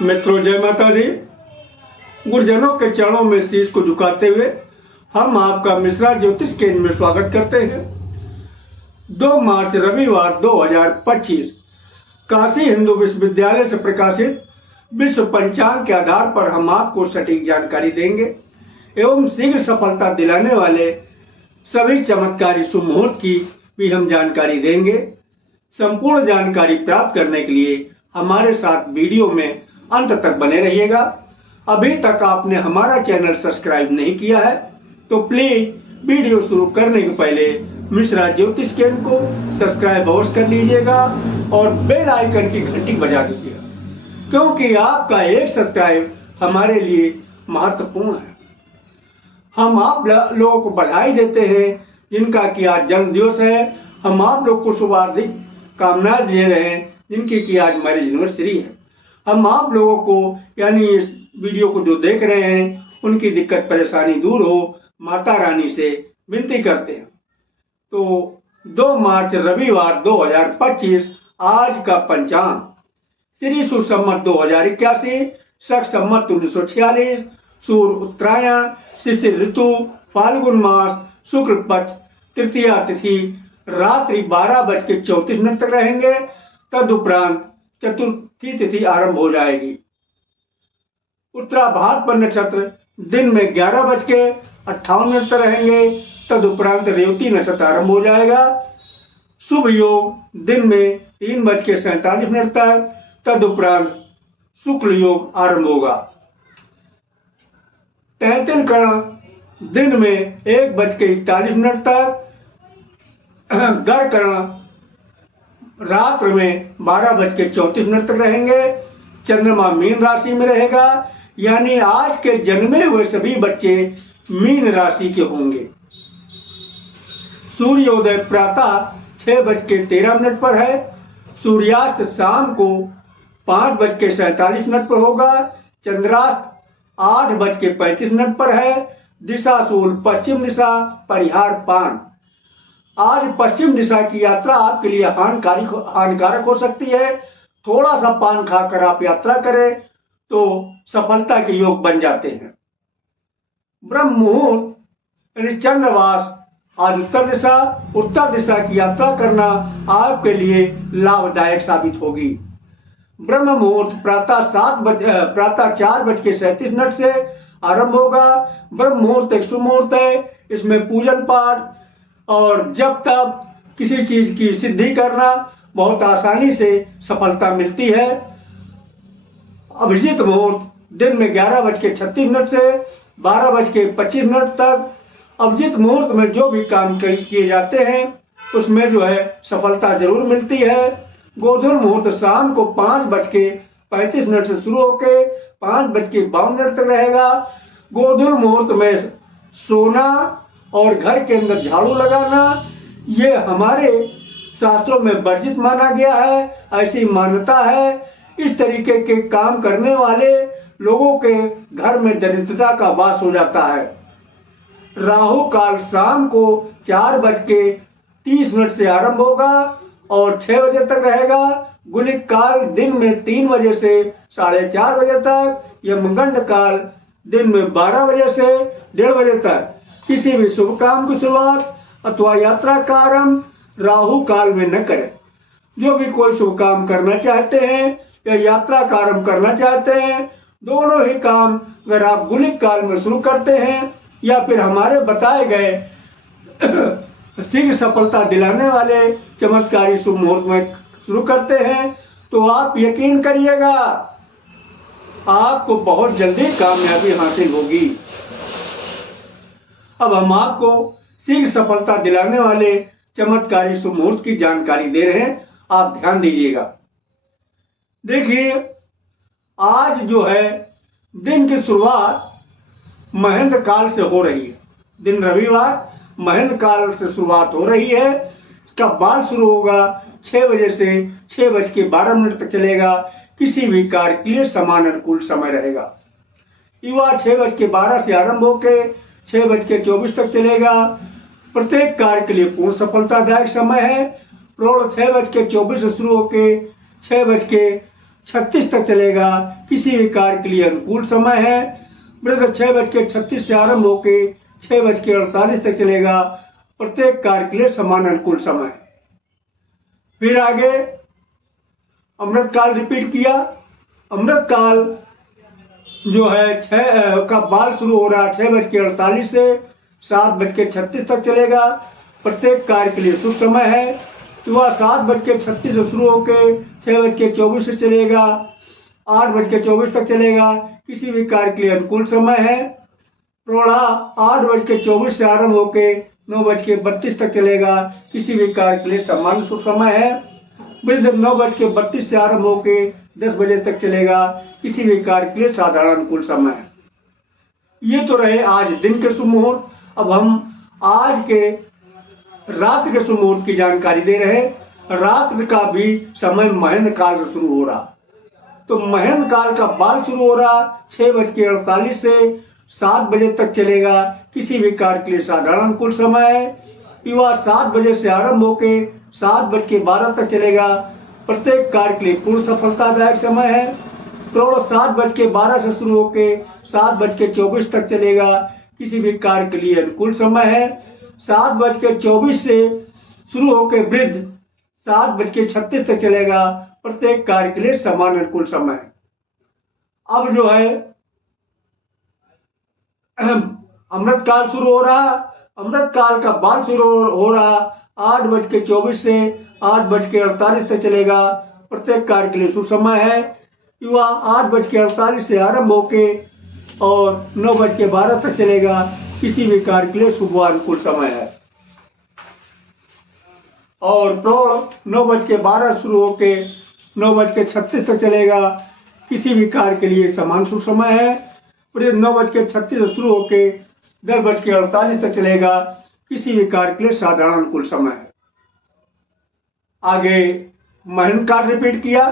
मित्रों, जय माता दी। गुरुजनों के चरणों में शीश को झुकाते हुए हम आपका मिश्रा ज्योतिष केंद्र में स्वागत करते हैं। 2 मार्च रविवार 2025 काशी हिंदू विश्वविद्यालय से प्रकाशित विश्व पंचांग के आधार पर हम आपको सटीक जानकारी देंगे एवं शीघ्र सफलता दिलाने वाले सभी चमत्कारी शुभ मुहूर्त की भी हम जानकारी देंगे। संपूर्ण जानकारी प्राप्त करने के लिए हमारे साथ वीडियो में अंत तक बने रहिएगा। अभी तक आपने हमारा चैनल सब्सक्राइब नहीं किया है तो प्लीज वीडियो शुरू करने के पहले मिश्रा ज्योतिष केंद्र को सब्सक्राइब अवश्य कर लीजिएगा और बेल आइकन की घंटी बजा दीजिएगा, क्योंकि आपका एक सब्सक्राइब हमारे लिए महत्वपूर्ण है। हम आप लोगों को बधाई देते हैं जिनका कि आज जन्म दिवस है। हम आप लोग को शुभ हार्दिक कामनाएं दे रहे हैं जिनकी कि आज मैरिज एनिवर्सरी है। हम आप लोगों को यानी इस वीडियो को जो देख रहे हैं उनकी दिक्कत परेशानी दूर हो, माता रानी से विनती करते हैं। तो 2 मार्च रविवार 2025 आज का पंचांग श्री सुसंवत 2081, शक संवत 1946, सूर्य उत्तरायण, शिशिर ऋतु, फाल्गुन मास, शुक्ल पक्ष, तृतीया तिथि रात्रि 12:34 तक रहेंगे। तदुपरांत चतुर्थी तिथि आरंभ हो जाएगी। उत्तरा भाद्र नक्षत्र दिन में 11:58 तक रहेंगे। तदुपरांत रेवती नक्षत्र आरंभ हो जाएगा। शुभ योग दिन में 3:47 तक। तदुपरांत शुक्ल योग आरंभ होगा। तैंतिल करण दिन में 1:41 तक। गर्करण रात्र में 12:34 तक रहेंगे। चंद्रमा मीन राशि में रहेगा, यानी आज के जन्मे हुए सभी बच्चे मीन राशि के होंगे। सूर्योदय प्रातः 6:13 पर है। सूर्यास्त शाम को 5:47 पर होगा। चंद्रास्त 8:35 पर है। दिशा शूल पश्चिम दिशा, परिहार पान। आज पश्चिम दिशा की यात्रा आपके लिए हानिकारक हो सकती है। थोड़ा सा पान खाकर आप यात्रा करें तो सफलता के योग बन जाते हैं। ब्रह्म मुहूर्त यानी चंद्रवास आज उत्तर दिशा की यात्रा करना आपके लिए लाभदायक साबित होगी। ब्रह्म मुहूर्त प्रातः 4:37 से आरंभ होगा। ब्रह्म मुहूर्त एक शुभ मुहूर्त है। इसमें पूजन पाठ और जब तब किसी चीज की सिद्धि करना बहुत आसानी से सफलता मिलती है। अभिजीत मुहूर्त दिन में 11:36 से 12:25 तक। अभिजीत मुहूर्त में जो भी काम किए जाते हैं उसमें जो है सफलता जरूर मिलती है। गोधूल मुहूर्त शाम को 5:35 से शुरू होकर 5:52 तक रहेगा। गोधूल मुहूर्त में सोना और घर के अंदर झाड़ू लगाना ये हमारे शास्त्रों में वर्जित माना गया है, ऐसी मान्यता है। इस तरीके के काम करने वाले लोगों के घर में दरिद्रता का वास हो जाता है। राहु काल शाम को 4:30 से आरंभ होगा और 6 बजे तक रहेगा। गुलिक काल दिन में 3 बजे से 4:30 बजे तक। यमगंड काल दिन में 12 बजे से 1:30 बजे तक। किसी भी शुभ काम की शुरुआत अथवा यात्रा का आरंभ राहु काल में न करें। जो भी कोई शुभ काम करना चाहते हैं या यात्रा का आरंभ करना चाहते हैं, दोनों ही काम अगर आप गुलिक काल में शुरू करते हैं या फिर हमारे बताए गए शीघ्र सफलता दिलाने वाले चमत्कारी शुभ मुहूर्त में शुरू करते हैं तो आप यकीन करिएगा आपको बहुत जल्दी कामयाबी हासिल होगी। अब हम आपको शीघ्र सफलता दिलाने वाले चमत्कारी शुभ मुहूर्त की जानकारी दे रहे हैं, आप ध्यान दीजिएगा। देखिए, आज जो है दिन की शुरुआत महेंद्र काल से हो रही है। दिन रविवार महेंद्र काल से शुरुआत हो रही है। इसका बाद शुरू होगा 6 बजे से 6:12 तक चलेगा। किसी भी कार्य के लिए समान अनुकूल समय रहेगा। युवा 6:12 से आरंभ होकर 6:24 तक चलेगा। प्रत्येक कार्य के लिए पूर्ण सफलतादायक समय है। प्रौढ़ 6:24 से शुरू होकर 36 तक चलेगा, किसी भी कार्य के लिए अनुकूल समय है। वृद्ध 6:36 से आरंभ होकर 6:48 तक चलेगा, प्रत्येक कार्य के लिए समान अनुकूल समय है। फिर आगे अमृत काल रिपीट किया। अमृत काल जो है 6 का बाल शुरू हो रहा 6:48 से 7:36 तक चलेगा, प्रत्येक कार्य के लिए शुभ समय है। तो वह 7:36 से शुरू होकर 6:24 से चलेगा, 8:24 तक चलेगा, किसी भी कार्य के लिए अनुकूल समय है। प्रौढ़ा 8:24 से आरंभ होकर 9:32 तक चलेगा, किसी भी कार्य के लिए समान शुभ समय है। वृद्ध 9:32 से आरंभ होकर 10 बजे तक चलेगा, किसी भी कार्य के लिए साधारण अनुकूल समय है। ये तो रहे आज दिन के शुभ मुहूर्त। अब हम आज के रात्रि के शुभ मुहूर्त की जानकारी दे रहे। रात्रि का भी समय महेंद्र काल से शुरू हो रहा। तो महेंद्र काल का बाल शुरू हो रहा 6:48 से 7 बजे तक चलेगा, किसी भी कार्य के लिए साधारण अनुकूल समय है। युवा 7 बजे से आरंभ होकर 7:12 तक चलेगा, प्रत्येक कार्य के लिए पूर्ण सफलतादायक समय है। प्रौढ़ 7:12 से शुरू होकर 7:24 तक चलेगा, किसी भी कार्य के लिए अनुकूल समय है। 7:24 से शुरू होकर वृद्ध 7:36 तक चलेगा, प्रत्येक कार्य के लिए समान अनुकूल समय है। अब जो है अमृत काल शुरू हो रहा। अमृत काल का बाल शुरू हो रहा 8:24 से 8:48 तक चलेगा, प्रत्येक कार्य के लिए शुभ समय है। युवा 8:48 से आरंभ होके और 9:12 तक चलेगा, किसी भी कार्य के लिए शुभ व अनुकूल समय है। और प्रौढ़ 9:12 शुरू होके 9:36 तक चलेगा, किसी भी कार्य के लिए समान शुभ समय है। फिर 9:36 से शुरू होके 10:48 तक चलेगा, किसी भी कार्य के लिए साधारण अनुकूल समय है। आगे महेंद्र काल रिपीट किया।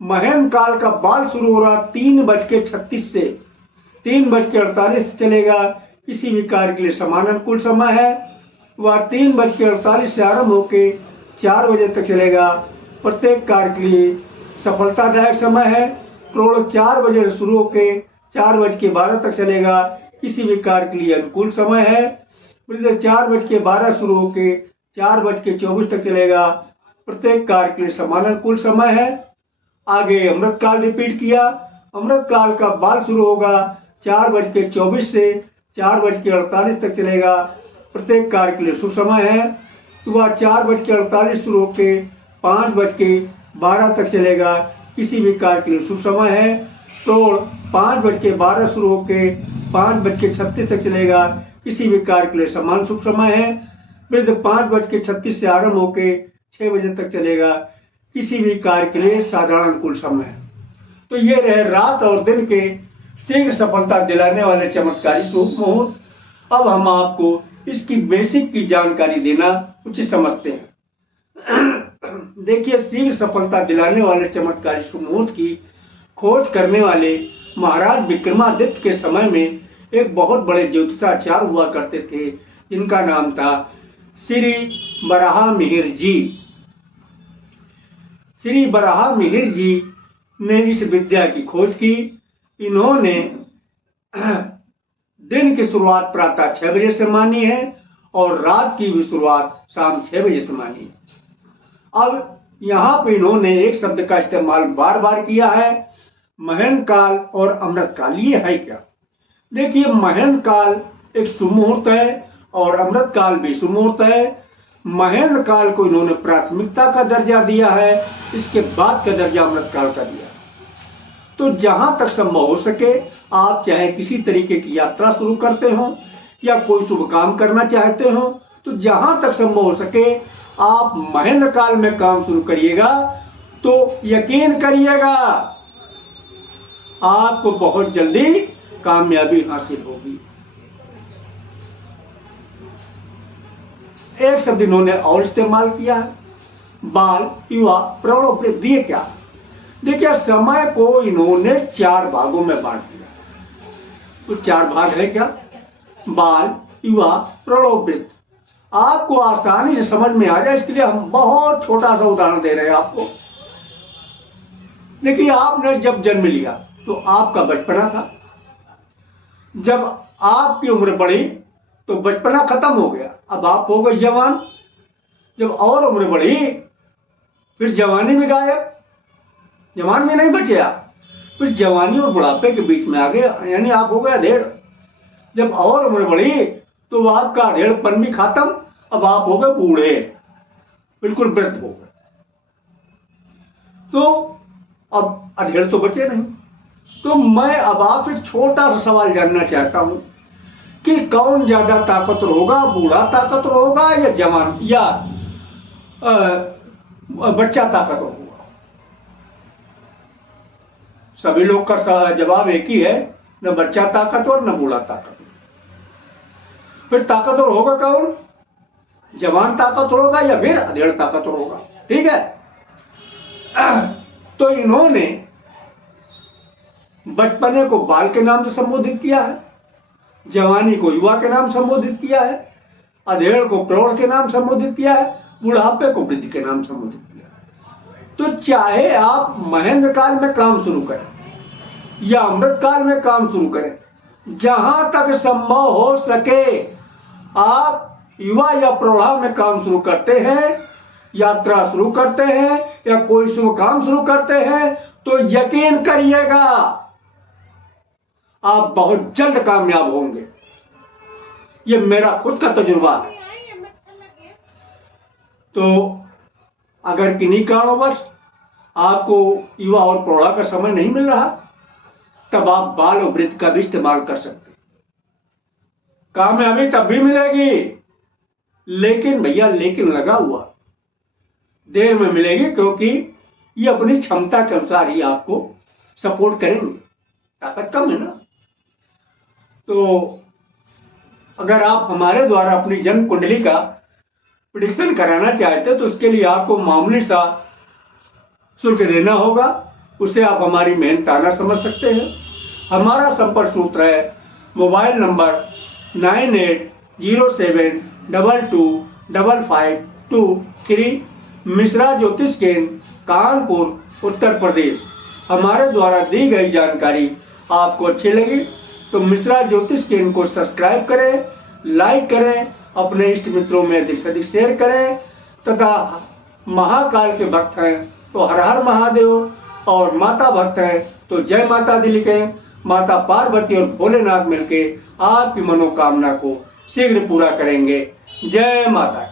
महेंद्र काल का बाल शुरू हो रहा 3:36 से 3:48 से चलेगा, किसी भी कार्य के लिए समान अनुकूल समय है। वह 3:48 से आरंभ होकर 4 बजे तक चलेगा, प्रत्येक कार्य के लिए सफलतादायक समय है। प्रौढ़ 4 बजे से शुरू होकर 4:12 तक चलेगा, किसी भी कार्य के लिए अनुकूल समय है। वृद्ध 4:12 शुरू होकर 4:24 तक चलेगा, प्रत्येक कार्य के लिए समान अनुकूल समय है। आगे अमृत काल रिपीट किया। अमृत काल का बाल शुरू होगा 4:24 से 4:48 तक चलेगा, प्रत्येक कार्य के लिए शुभ समय है। वह 4:48 शुरू होकर 5:12 तक चलेगा, किसी भी कार्य के लिए शुभ समय है। प्रौढ़ 5:12 शुरू होकर 5:36 तक चलेगा, किसी भी कार्य के लिए समान शुभ समय है। वृद्ध 5:36 से आरंभ होकर 6 बजे तक चलेगा, किसी भी कार्य के लिए साधारण अनुकूल समय है। तो ये रहे रात और दिन के शीघ्र सफलता दिलाने वाले चमत्कारी शुभ मुहूर्त। अब हम आपको इसकी बेसिक की जानकारी देना उचित समझते हैं। देखिए, शीघ्र सफलता दिलाने वाले चमत्कारी शुभ मुहूर्त की खोज करने वाले महाराज विक्रमादित्य के समय में एक बहुत बड़े ज्योतिषाचार्य हुआ करते थे, जिनका नाम था श्री वराहमिहिर जी। श्री वराहमिहिर जी ने इस विद्या की खोज की। इन्होंने दिन की शुरुआत प्रातः 6 बजे से मानी है और रात की भी शुरुआत शाम 6 बजे से मानी है। अब यहाँ पे इन्होंने एक शब्द का इस्तेमाल बार बार किया है, महेंद्र काल और अमृत काल। ये है क्या? देखिए, महेंद्र काल एक शुभ मुहूर्त है और अमृत काल भी शुभ मुहूर्त है। महेंद्र काल को इन्होंने प्राथमिकता का दर्जा दिया है, इसके बाद का दर्जा अमृत काल का दिया। तो जहां तक संभव हो सके, आप चाहे किसी तरीके की यात्रा शुरू करते हो या कोई शुभ काम करना चाहते हो, तो जहां तक संभव हो सके आप महेंद्र काल में काम शुरू करिएगा, तो यकीन करिएगा आपको बहुत जल्दी कामयाबी हासिल होगी। एक शब्द इन्होंने और इस्तेमाल किया है, बाल, युवा, प्रौढ़, वृद्ध। ये क्या? देखिए, समय को इन्होंने 4 भागों में बांट दिया। तो 4 भाग है क्या? बाल, युवा, प्रौढ़, वृद्ध। आपको आसानी से समझ में आ जाए इसके लिए हम बहुत छोटा सा उदाहरण दे रहे हैं आपको। देखिए, आपने जब जन्म लिया तो आपका बचपना था, जब आपकी उम्र बढ़ी तो बचपना खत्म हो गया, अब आप हो गए जवान। जब और उम्र बढ़ी फिर जवानी भी गायब, जवान में नहीं बचे आप, फिर जवानी और बुढ़ापे के बीच में आ गए, यानी आप हो गए अधेड़। जब और उम्र बढ़ी तो आपका अधेड़पन भी खत्म, अब आप हो गए बूढ़े, बिल्कुल वृद्ध हो गए। तो अब अधेड़ तो बचे नहीं। तो मैं अब आपसे छोटा सा सवाल जानना चाहता हूं कि कौन ज्यादा ताकतवर होगा, बूढ़ा ताकतवर होगा या जवान या बच्चा ताकतवर होगा? सभी लोग का जवाब एक ही है, न बच्चा ताकतवर न बूढ़ा ताकतवर। फिर ताकतवर होगा कौन? जवान ताकतवर होगा या फिर अधेड़ ताकतवर होगा? ठीक है। तो इन्होंने बचपने को बाल के नाम से संबोधित किया है, जवानी को युवा के नाम संबोधित किया है, अधेड़ को प्रौढ़ के नाम संबोधित किया है, बुढ़ापे को वृद्ध के नाम संबोधित किया है। तो चाहे आप महेंद्र काल में काम शुरू करें या अमृत काल में काम शुरू करें, जहां तक संभव हो सके आप युवा या प्रौढ़ा में काम शुरू करते हैं, यात्रा शुरू करते हैं या कोई शुभ काम शुरू करते हैं, तो यकीन करिएगा आप बहुत जल्द कामयाब होंगे। ये मेरा खुद का तजुर्बा है। तो अगर किन्हीं कारणोंवश आपको युवा और प्रौढ़ा का समय नहीं मिल रहा, तब आप बाल और वृत्त का भी इस्तेमाल कर सकते हैं। कामयाबी तब भी मिलेगी, लेकिन भैया लेकिन लगा हुआ, देर में मिलेगी, क्योंकि ये अपनी क्षमता के अनुसार ही आपको सपोर्ट करेंगे, ताकत कम है ना। तो अगर आप हमारे द्वारा अपनी जन्म कुंडली का प्रेडिक्शन कराना चाहते हैं तो उसके लिए आपको मामूली सा शुल्क देना होगा, उससे आप हमारी मेहनताना समझ सकते हैं। हमारा संपर्क सूत्र है मोबाइल नंबर 9807225523, मिश्रा ज्योतिष केंद्र, कानपुर, उत्तर प्रदेश। हमारे द्वारा दी गई जानकारी आपको अच्छी लगी तो मिश्रा ज्योतिष केंद्र को सब्सक्राइब करें, लाइक करें, अपने इष्ट मित्रों में अधिक से अधिक शेयर करें, तथा महाकाल के भक्त हैं तो हर हर महादेव, और माता भक्त हैं तो जय माता दी लिखें। माता पार्वती और भोलेनाथ मिलके आपकी मनोकामना को शीघ्र पूरा करेंगे। जय माता।